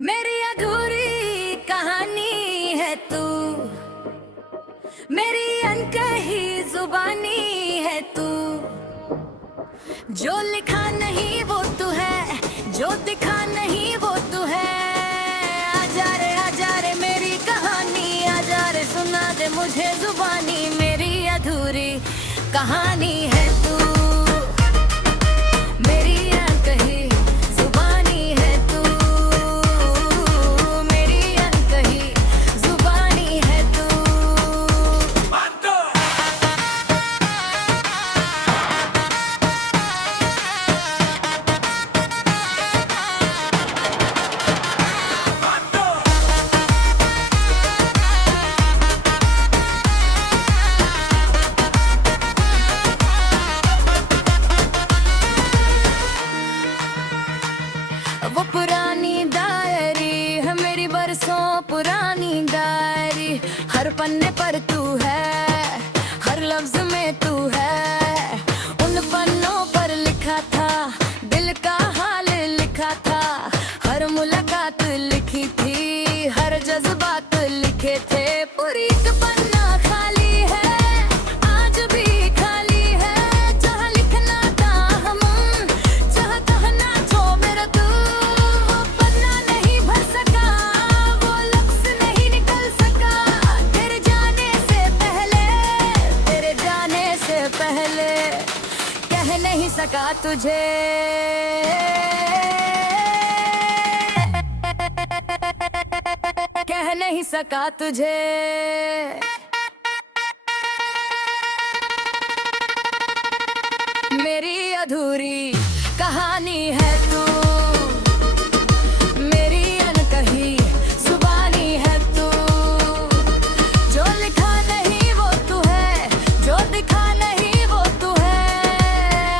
मेरी अधूरी कहानी है तू, मेरी अनकही जुबानी है तू। जो लिखा नहीं वो तू है, जो दिखा नहीं वो तू है। आजा रे मेरी कहानी, आजा रे सुना दे मुझे जुबानी। मेरी अधूरी कहानी है तू, मेरी अनकही जुबानी है तू, मेरी अनकही जुबानी है तू। वो पुरानी डायरी है मेरी, बरसों पुरानी डायरी। हर पन्ने पर तू है, हर लफ्ज में तू है। उन पन्नों पर लिखा था, दिल का हाल लिखा था। हर मुलाकात लिखी थी, हर जज्बात लिखे थे। पूरी एक पन्ना खाली है, आज भी खाली है। जहाँ लिखना था हम, जहाँ कहना छो मेरा तू। वो पन्ना नहीं भर सका, वो लफ्ज नहीं निकल सका। तेरे जाने से पहले, तेरे जाने से पहले कह नहीं सका तुझे। कह नहीं सका तुझे। मेरी अधूरी कहानी है तू, मेरी अनकही जुबानी है तू। जो लिखा नहीं वो तू है, जो दिखा नहीं वो तू है।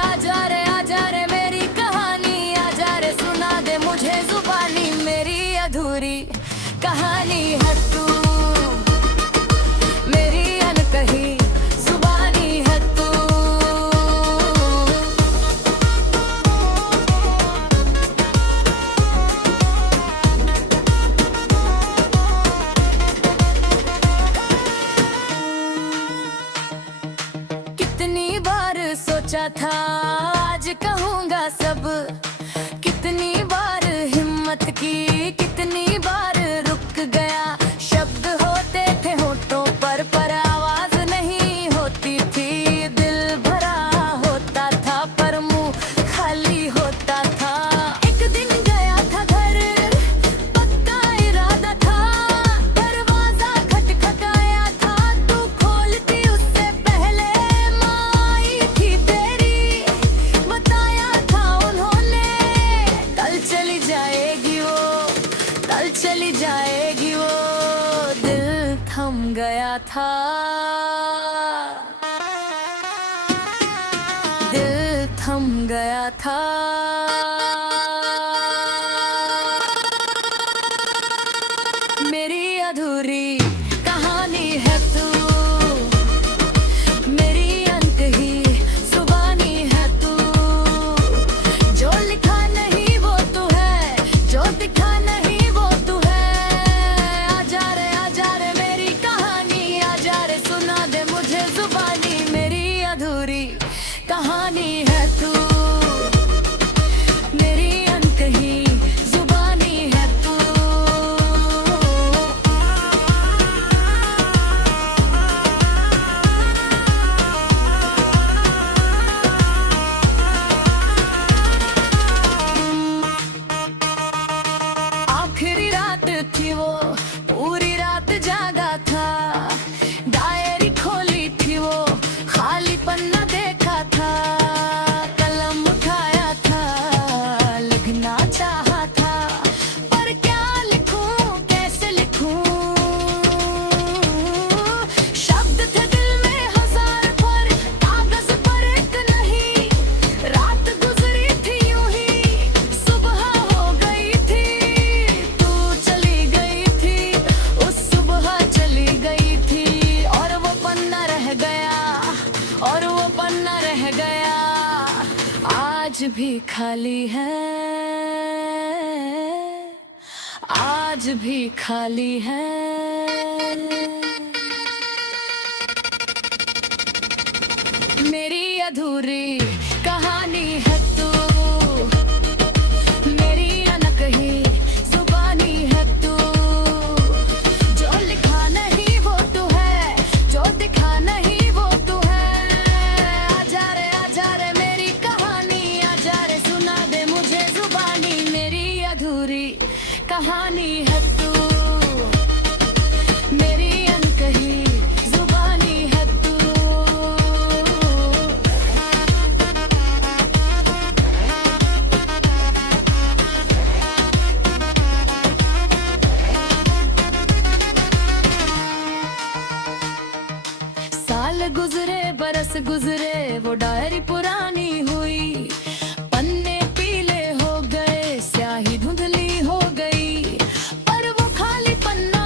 आजा रे मेरी कहानी, आजा रे सुना दे मुझे जुबानी। मेरी अधूरी कहानी है तू, मेरी अनकही जुबानी है तू। कितनी बार सोचा था आज कहूँगा सब, कितनी बार हिम्मत की, कितनी बार रुक गया। शब्द होते थे होठों पर आवाज नहीं होती थी। दिल भरा होता था पर मुंह खाली होता था। एक दिन गया था घर, पक्का इरादा था। दरवाजा खटखटाया था, तू खोलती उससे पहले माँ आई थी तेरी। बताया था उन्होंने, कल चली जाएगी वो, कल चली जाएगी वो। दिल थम गया था, दिल थम गया था। मेरी अधूरी कहानी है तू, मेरी अनकही जुबानी है तू। जो लिखा नहीं वो तू है, जो दिखा नहीं वो तू है। आजा रे मेरी कहानी, आजा रे सुना दे मुझे जुबानी। मेरी अधूरी कहानी है तू, मेरी अनकही जुबानी है तू। आखिरी रात थी वो, पूरी रात जागा था। डायरी खोली थी वो, खाली पन्ना देखा था। कलम उठाया था, लिखना चाहा था। पर क्या लिखूं, कैसे लिखूं। शब्द थे दिल में हजार पर, कागज पर एक नहीं। रात गुजरी थी यूं ही, सुबह हो गई थी। तू चली गई थी, उस सुबह चली गई थी। और वो पन्ना रह गया, और वो पन्ना रह गया। आज भी खाली है, आज भी खाली है। मेरी अधूरी कहानी है तू, मेरी अनकही जुबानी है तू। जो लिखा नहीं वो तू है, जो दिखा नहीं वो तू है। आजा रे मेरी कहानी, आजा रे सुना दे मुझे जुबानी। मेरी अधूरी कहानी है तू, मेरी अनकही जुबानी है तू। साल गुजरे बरस गुजरे वो डायरी पुरानी हुई। पन्ने पीले हो गए, स्याही धुंधली हो गई, पर वो खाली पन्ना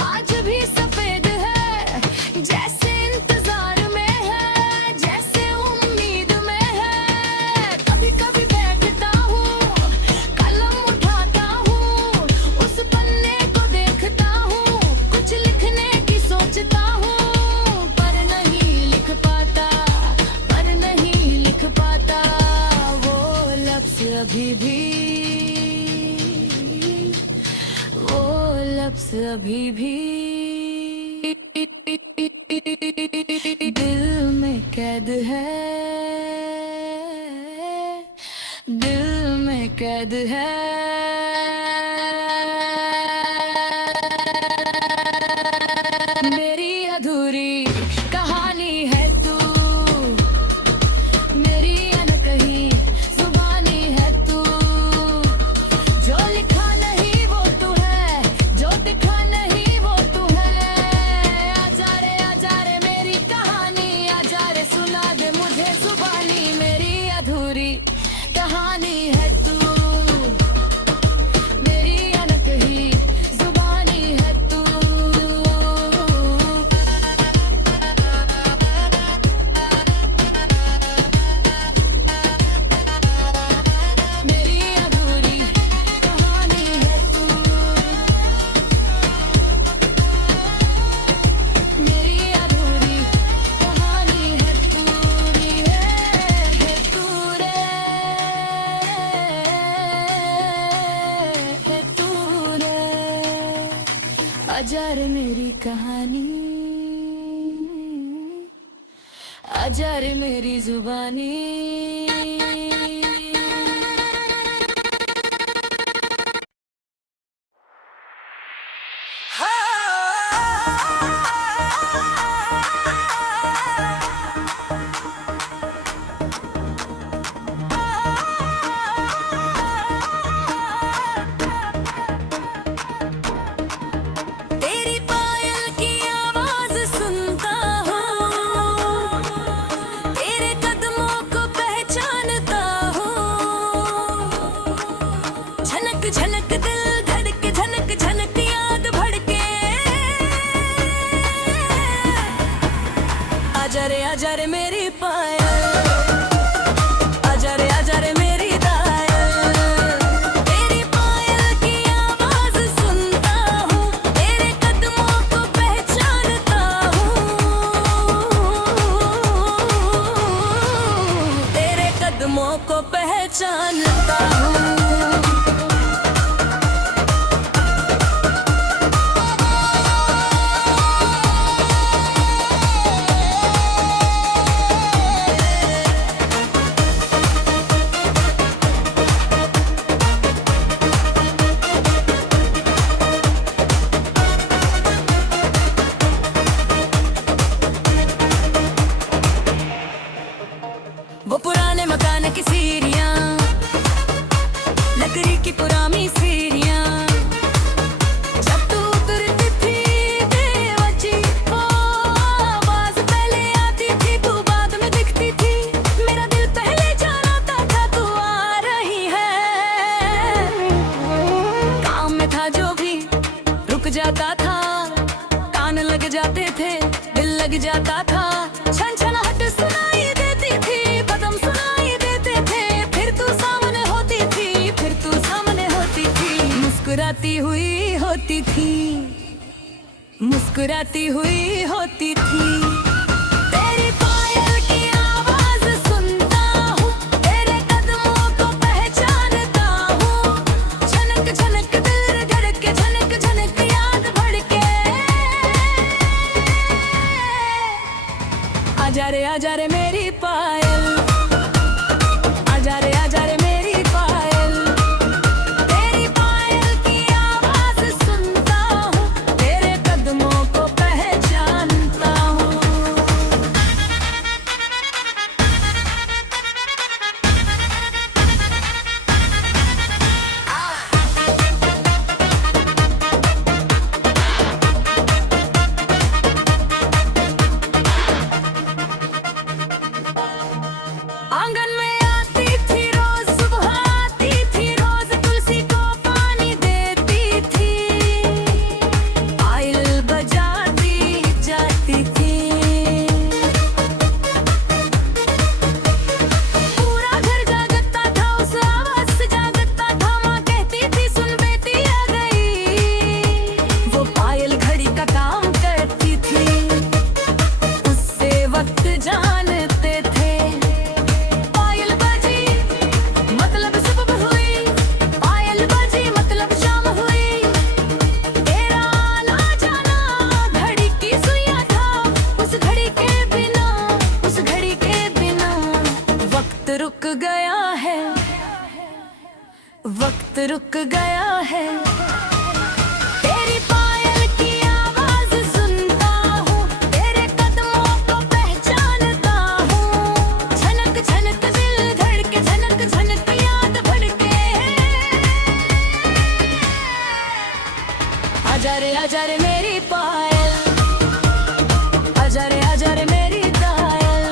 आज भी सफेद है। जैसे इंतजार में है, जैसे उम्मीद में है। कभी कभी बैठता हूँ, कलम उठाता हूँ, उस पन्ने को देखता हूँ, कुछ लिखने की सोचता हूँ, पर नहीं लिख पाता, पर नहीं लिख पाता। वो लफ्ज़ अभी भी, वो लफ्ज़ अभी भी दिल में कैद है, दिल में कैद है। मेरी अधूरी कहानी है तू, मेरी अनकही जुबानी है तू। जो लिखा नहीं वो तू है, जो दिखा नहीं वो तू है। आजा रे मेरी कहानी, आजा रे सुना दे मुझे जुबानी। मेरी अधूरी कहानी है तू, मेरी अनकही जुबानी है तू। मेरी अधूरी कहानी है तू, मेरी अधूरी कहानी है तू रे, है तू रे। आजा रे मेरी कहानी, आजा रे मेरी जुबानी। तेरी पायल की आवाज सुनता हूँ, तेरे कदमों को पहचानता हूँ। झनक झनक दिल धड़के, झनक झनक याद भड़के। आजा रे मेरी पायल, आजा रे मेरी दायल। तेरी पायल की आवाज सुनता हूँ, तेरे कदमों को पहचानता हूँ, तेरे कदमों को पहचानता हूँ। वो पुराने मकान की सीढ़ियाँ, लकड़ी की पुरानी सीढ़ियाँ। जब तू उतरती थी बेवजह, ओ आवाज पहले आती थी, तू बाद में दिखती थी। मेरा दिल पहले जानता था तू आ रही है। काम में था जो भी रुक जाता था, कान लग जाते थे, दिल लग जाता था। छनछनाहट सुनाई देती थी, कदम सुनाई देते थे, फिर तू सामने होती थी, फिर तू सामने होती थी। मुस्कुराती हुई होती थी, मुस्कुराती हुई होती थी। तेरी पायल की आवाज सुनता हूँ, तेरे कदमों को पहचानता हूँ। झनक झनक दिल धड़के, झनक झनक याद भड़के। आजा रे मेरी पायल, आजा रे मेरी पायल। तेरी पायल की आवाज सुनता हूँ, तेरे कदमों को पहचानता हूँ। आंगन में आती थी रोज, सुबह आती थी रोज, तुलसी को पानी देती थी। पायल बजाती जाती थी। पूरा घर जागता था, उस आवाज से जागता था। माँ कहती थी सुन बेटी आ गई। वो पायल घड़ी का काम करती थी, उससे वक्त जानते थे। पायल बजी मतलब सुबह हुई, पायल बजी मतलब शाम हुई। तेरा आना जाना घड़ी की सुइयां था, उस घड़ी के बिना, उस घड़ी के बिना वक्त रुक गया है, वक्त रुक गया है। तेरी पायल की आवाज सुनता हूँ, तेरे कदमों को पहचानता हूँ। झनक झनक दिल धड़के, झनक झनक याद भड़के। आजा रे मेरी पायल, आजा रे मेरी पायल।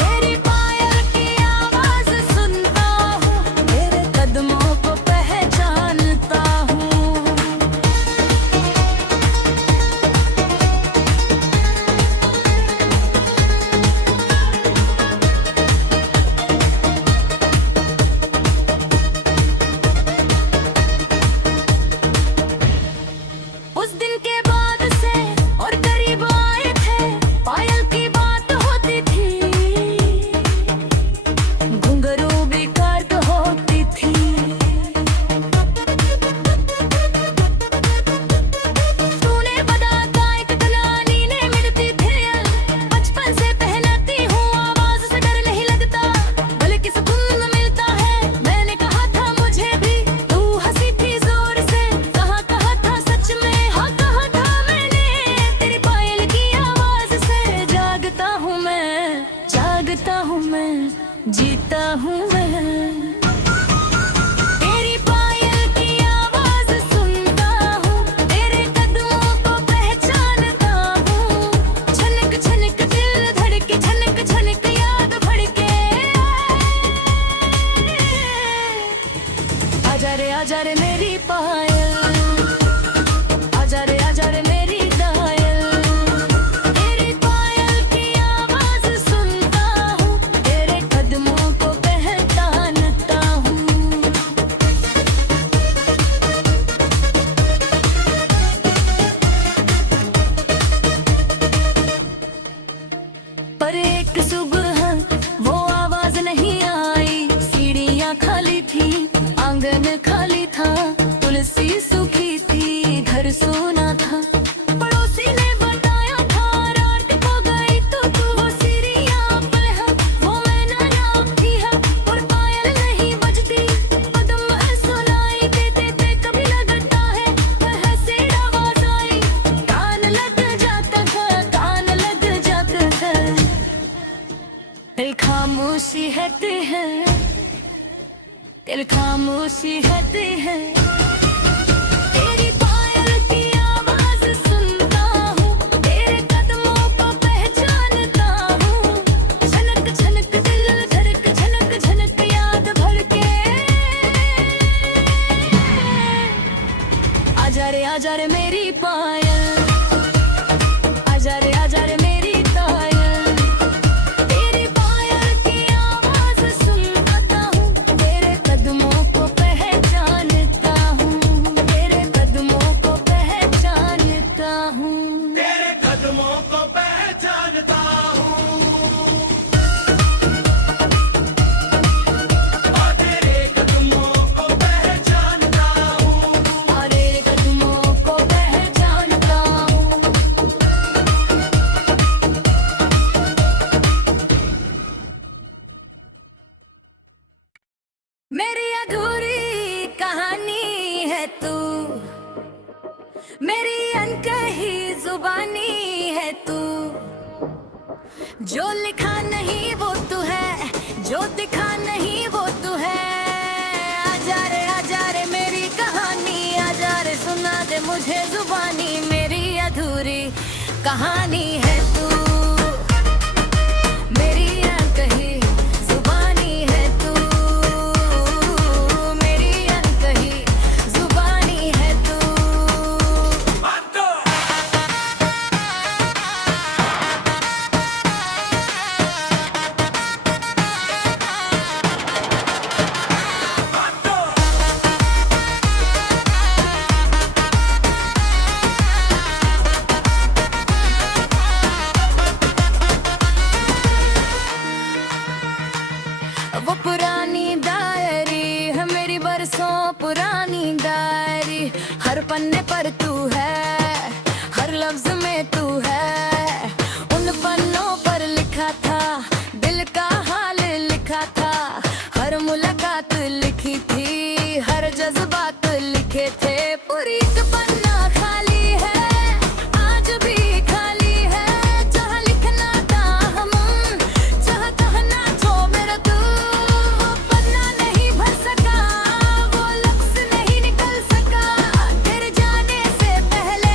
तेरी पायल की आवाज सुनता हूँ, तेरे कदमों को पहचानता हूँ। उस दिन के बाद से और करीब आए थे, पायल की बात होती थी। घुंघरू भी काट होती थी। तूने बताता एक कलानी ने मिलती थी। बचपन से पहनाती हूँ, आवाज से डर नहीं लगता, बल्कि सुकून मिलता है। मैंने कहा था मुझे भी, तू हंसी थी जोर से। कहा था सच में, हाँ कहा था मैंने। तेरी पायल की आवाज से जागता हूँ मैं, जागता हूँ मैं, जीता हूँ मैं। तेरी पायल की आवाज सुनता हूँ, तेरे कदमों को पहचानता हूँ। झनक झनक दिल धड़के, झनक झनक याद भड़के। आजा रे मेरी पायल, आजा रे मेरी पायल। तेरी पायल की आवाज सुनता हूँ, तेरे कदमों को पहचानता हूँ। पर एक सुबह वो आवाज नहीं आई। सीढ़ियाँ खाली थी, आंगन खाली था, तुलसी सूखी थी, घर सूना था। पड़ोसी ने बताया था रात को गई तो तू। वो सीढ़ियाँ पलह, वो मैना नाम थी है, और पायल नहीं बजती। कदम सुनाई देते थे, कभी लगता है ऐसे आवाज आई। कान लग जाता था, कान लग जाता था। दिल खामोशी हटती है, दिल खामोशी हटती है। तेरी पायल की आवाज सुनता हूँ, तेरे कदमों को पहचानता हूँ। झनक झनक दिल धड़के, झनक झनक याद भड़के। आजा रे मेरी पायल, आजा रे मेरी पायल। तेरी पायल की आवाज सुनता हूँ, तेरे कदमों को पहचानता हूँ। है तू, मेरी अनकही जुबानी है तू। जो लिखा नहीं वो तू है, जो दिखा नहीं वो तू है। आजा रे मेरी कहानी, आजा रे सुना दे मुझे जुबानी। मेरी अधूरी कहानी है तू, मेरी अनकही जुबानी है तू, मेरी अनकही जुबानी है तू। वो पुरानी डायरी है मेरी, बरसों पुरानी डायरी। हर पन्ने पर तू है, हर लफ्ज में तू है। उन पन्नों पर लिखा था, दिल का हाल लिखा था। हर मुलाकात लिखी थी, हर जज्बात लिखे थे। पूरी एक पन्ना खाली है, आज भी खाली है। जहाँ लिखना था हम, जहाँ कहना छो मेरा तू। वो पन्ना नहीं भर सका, वो लफ्ज नहीं निकल सका। तेरे जाने से पहले,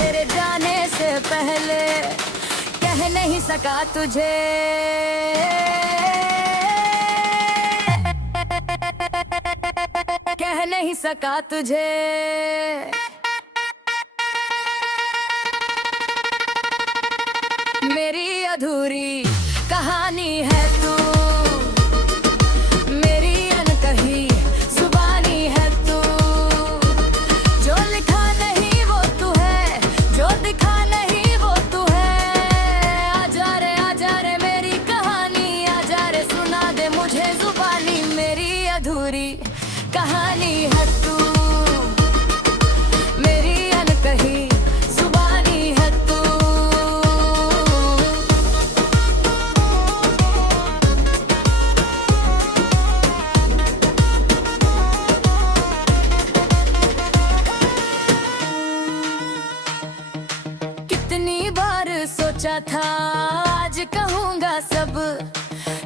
तेरे जाने से पहले कह नहीं सका तुझे। कह नहीं सका तुझे। मेरी अधूरी कहानी है तू, मेरी अनकही जुबानी है तू। जो लिखा नहीं वो तू है, जो दिखा नहीं वो तू है। आजा रे मेरी कहानी, आजा रे सुना दे मुझे जुबानी। मेरी अधूरी कहानी है तू, मेरी अनकही जुबानी है तू। कितनी बार सोचा था आज कहूँगा सब,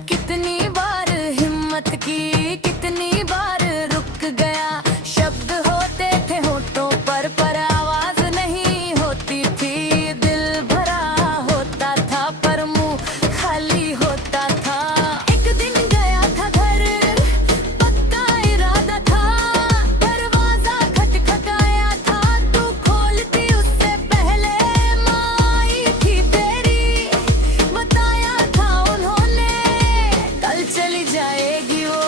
कितनी बार हिम्मत की, कितनी बार रुक गया। शब्द होते थे होठों पर आवाज नहीं होती थी। दिल भरा होता था पर मुंह खाली होता था। एक दिन गया था घर, पक्का इरादा था। दरवाजा खटखटाया था, तू खोलती उससे पहले माँ आई थी तेरी। बताया था उन्होंने, कल चली जाएगी वो,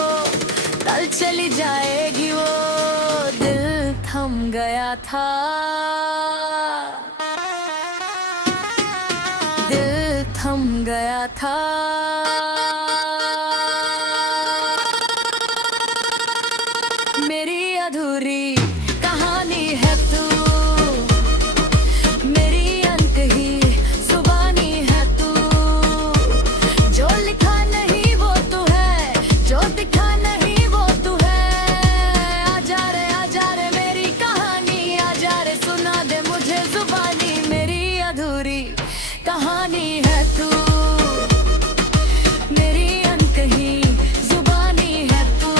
कल चली जाएगी वो। दिल थम गया था, दिल थम गया था। मेरी अधूरी कहानी है तू, मेरी अनकही जुबानी है तू। जो लिखा नहीं वो तू है, जो दिखा नहीं वो तू है। आजा रे मेरी कहानी, आजा रे सुना दे मुझे जुबानी। मेरी अधूरी कहानी है तू, मेरी अनकही जुबानी है तू।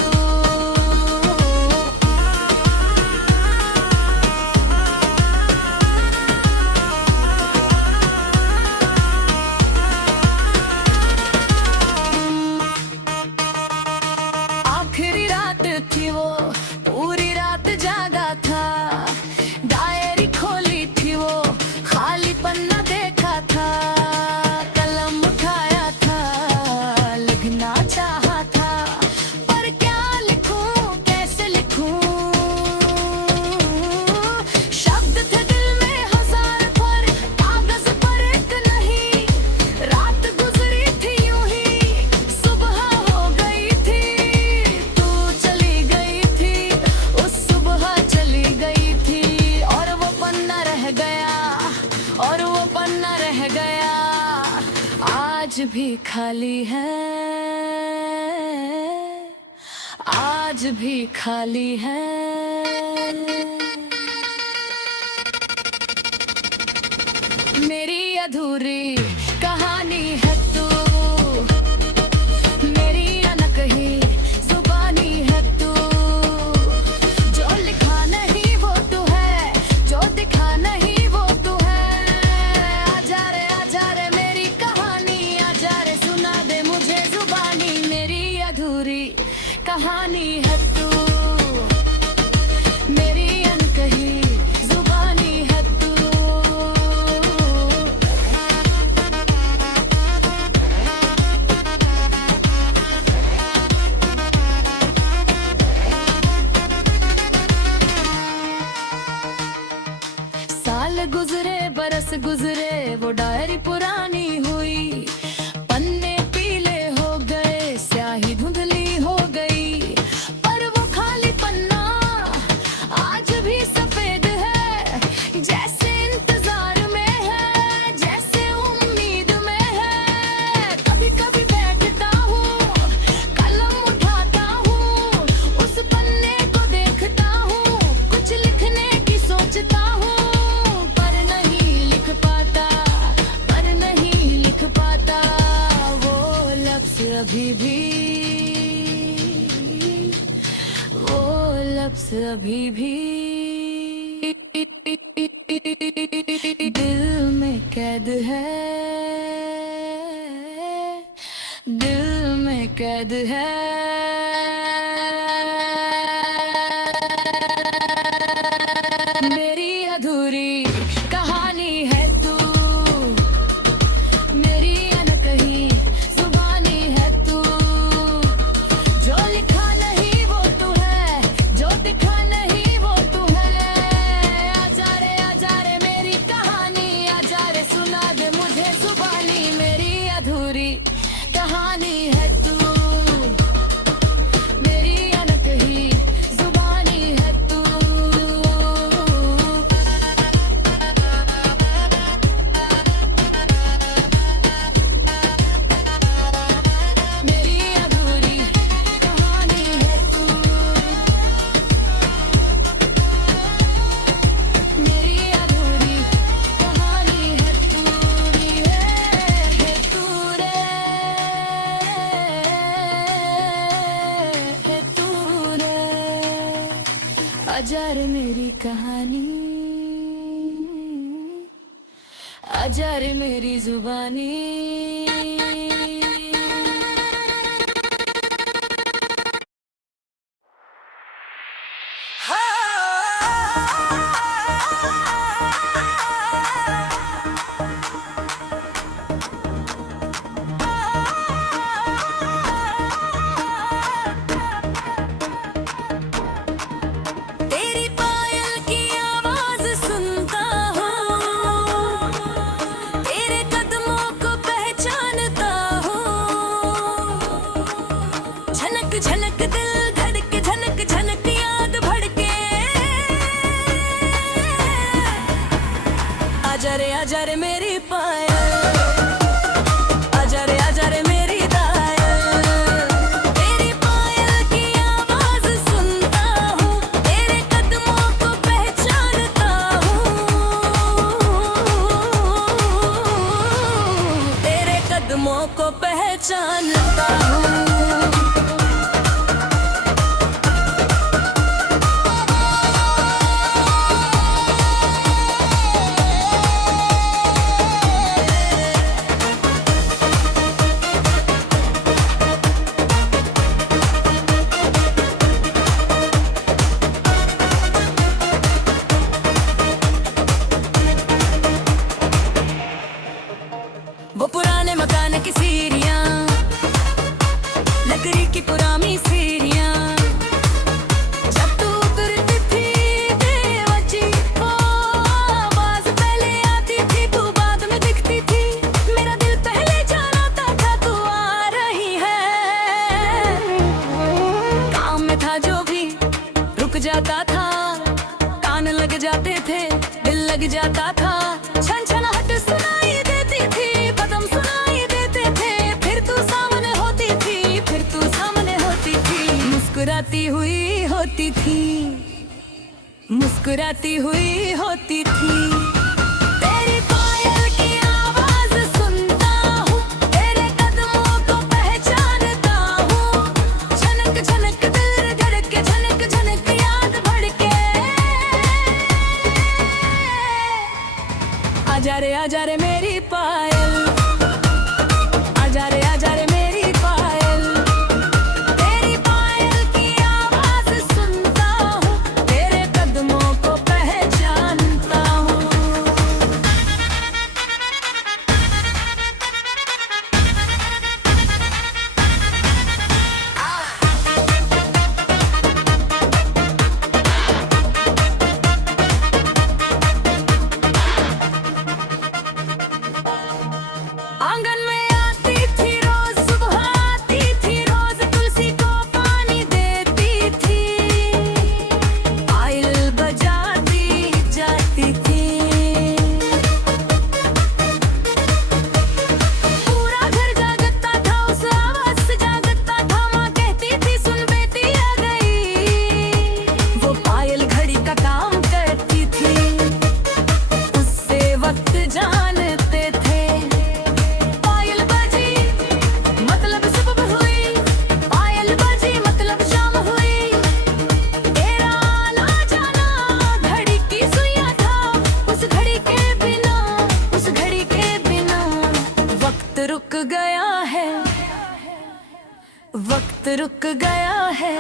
आखिरी रात थी वो, पूरी रात जागा था। डायरी खोली थी वो, खाली पन्ना देखा था। कलम उठाया था, लिखना चाहा था। पर क्या लिखूं, कैसे लिखूं। शब्द थे दिल में हजार पर, कागज पर एक नहीं। रात गुजरी थी यूं ही, सुबह हो गई थी। तू चली गई थी, उस सुबह चली गई थी। और वो पन्ना रह गया, और वो पन्ना रह गया। आज भी खाली है, आज भी खाली है। अधूरी कहानी है तू, मेरी अनकही जुबानी है तू। जो लिखा नहीं वो तू है, जो दिखा नहीं वो तू है। आजा रे मेरी कहानी, आजा रे सुना दे मुझे जुबानी। मेरी अधूरी कहानी है तू, मेरी अनकही जुबानी है तू। साल गुजरे बरस गुजरे वो डायरी पुरानी हुई, पन्ने पीले हो गए स्याही धुंधली हो गई। पर वो खाली पन्ना आज भी सफेद है, जैसे इंतजार में है, जैसे उम्मीद में है। कभी कभी बैठता हूँ, कलम उठाता हूँ, उस पन्ने को देखता हूँ, कुछ लिखने की सोचता हूँ। पर नहीं लिख पाता, पर नहीं लिख पाता। वो लफ्ज़ अभी भी, वो लफ्ज़ अभी भी दिल में कैद है, दिल में कैद है। मेरी अधूरी कहानी है तू, मेरी अनकही जुबानी है तू। जो लिखा नहीं वो तू है, जो दिखा नहीं वो तू है। आजा रे मेरी कहानी, आजा रे सुना दे मुझे जुबानी। मेरी अधूरी कहानी है तू, मेरी अनकही जुबानी है तू। मेरी अधूरी कहानी है तू, मेरी अधूरी कहानी है तू रे, है तू रे। आजा रे मेरी कहानी, आजा रे मेरी जुबानी। तेरी पायल की आवाज सुनता हूँ, तेरे कदमों को पहचानता हूँ। झनक झनक दिल धड़के, झनक झनक याद भड़के। आजा रे मेरी पायल, आजा रे मेरी दायल। तेरी पायल की आवाज सुनता हूँ, तेरे कदमों को पहचानता हूँ, तेरे कदमों को पहचानता हूँ। वो पुराने मकान की सीढ़ियाँ, लकड़ी की पुरानी सीढ़ियाँ। जब तू उतरती थी बेवजह, ओ आवाज पहले आती थी, तू बाद में दिखती थी। मेरा दिल पहले जानता था तू आ रही है। काम में था जो भी रुक जाता था, कान लग जाते थे, दिल लग जाता था। छनछनाहट सुनाई देती थी, कदम सुनाई देते थे, फिर तू सामने होती थी, फिर तू सामने होती थी। मुस्कुराती हुई होती थी, मुस्कुराती हुई होती थी। तेरी पायल की आवाज आजा रे मेरी पायल, आजा रे मेरी पायल। तेरी पायल की आवाज सुनता हूँ, तेरे कदमों को पहचानता हूँ। आंगन में आती थी रोज, सुबह आती थी रोज, तुलसी को पानी देती थी, पायल बजाती जाती थी। पूरा घर जागता था, उस आवाज से जागता था। माँ कहती थी सुन बेटी आ गई, वो पायल घड़ी का काम करती थी, उससे वक्त जानते थे। पायल बजी मतलब सुबह हुई, पायल बजी मतलब शाम हुई। तेरा आना जाना घड़ी की सुइयां था, उस घड़ी के बिना, उस घड़ी के बिना वक्त रुक गया है, वक्त रुक गया है।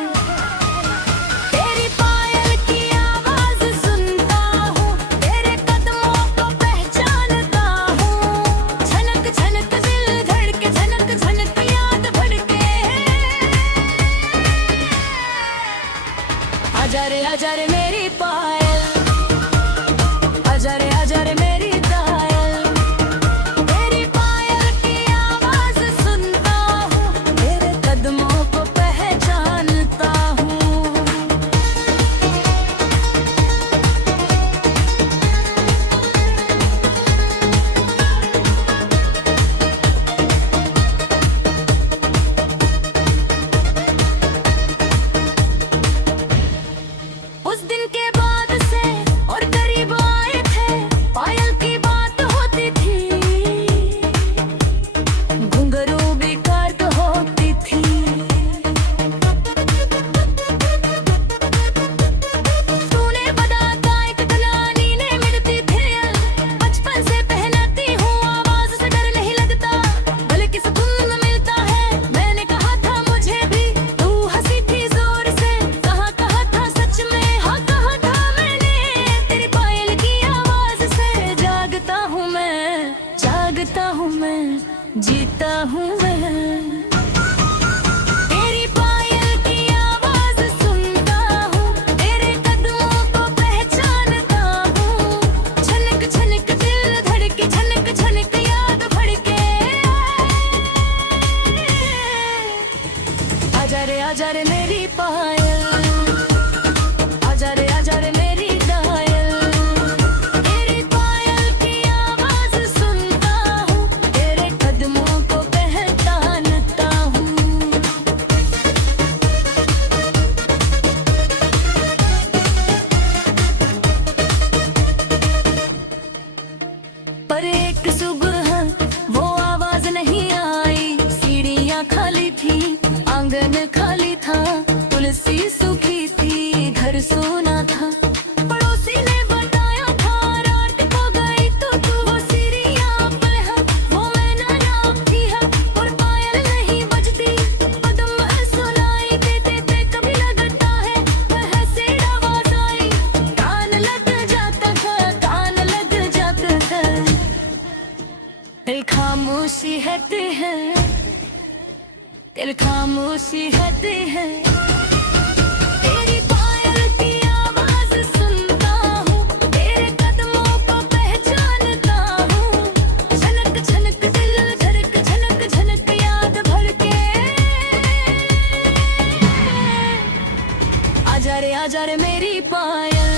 तेरी पायल की आवाज सुनता हूँ, तेरे कदमों को पहचानता हूँ। झनक झनक दिल धड़के, झनक झनक याद भड़के। आजा रे मेरी पायल, आजा रे मेरी दायल। तेरी पायल की आवाज सुनता हूँ, तेरे कदमों को पहचानता हूँ। उस दिन के बाद से और करीब आए थे, पायल की बात होती थी, घुंघरू भी काट होती थी। तूने बताता एक दलानी ने मिलती थी, बचपन से पहनाती हूँ, आवाज से डर नहीं लगता, भले किस धुन मिलता है। मैंने कहा था मुझे भी, तू हंसी थी जोर से, कहा था सच में, हाँ कहा था मैंने। तेरी पायल की आवाज से जागता हूँ मैं, जागता हूँ मैं, जीता हूँ मैं। तेरी पायल की आवाज सुनता हूँ, तेरे कदमों को पहचानता हूँ। झनक झनक दिल धड़के, झनक झनक याद भड़के। आजा रे मेरी पायल, आजा रे मेरी दायल। तेरी पायल की आवाज सुनता हूँ, तेरे कदमों को पहचानता हूँ। पर एक सुबह वो आवाज नहीं आई, सीढ़ियाँ खाली थी, आंगन खाली था, तुलसी सूखी थी, घर सोना था। पड़ोसी ने बताया था रात को गई तू वो सीढ़ियाँ पर है, वो मैंने नापी है, और पायल नहीं बजती, कदम सुनाई देते थे। कभी लगता है वह से आवाज आई, कान लग जाता था, कान लग जाता था। दिल खामोशी रहते हैं, दिल खामोशी रहते हैं। तेरी पायल की आवाज सुनता हूँ, तेरे कदमों को पहचानता हूँ। झनक झनक दिल धड़के, झनक झनक याद भड़के। आजा रे मेरी पायल,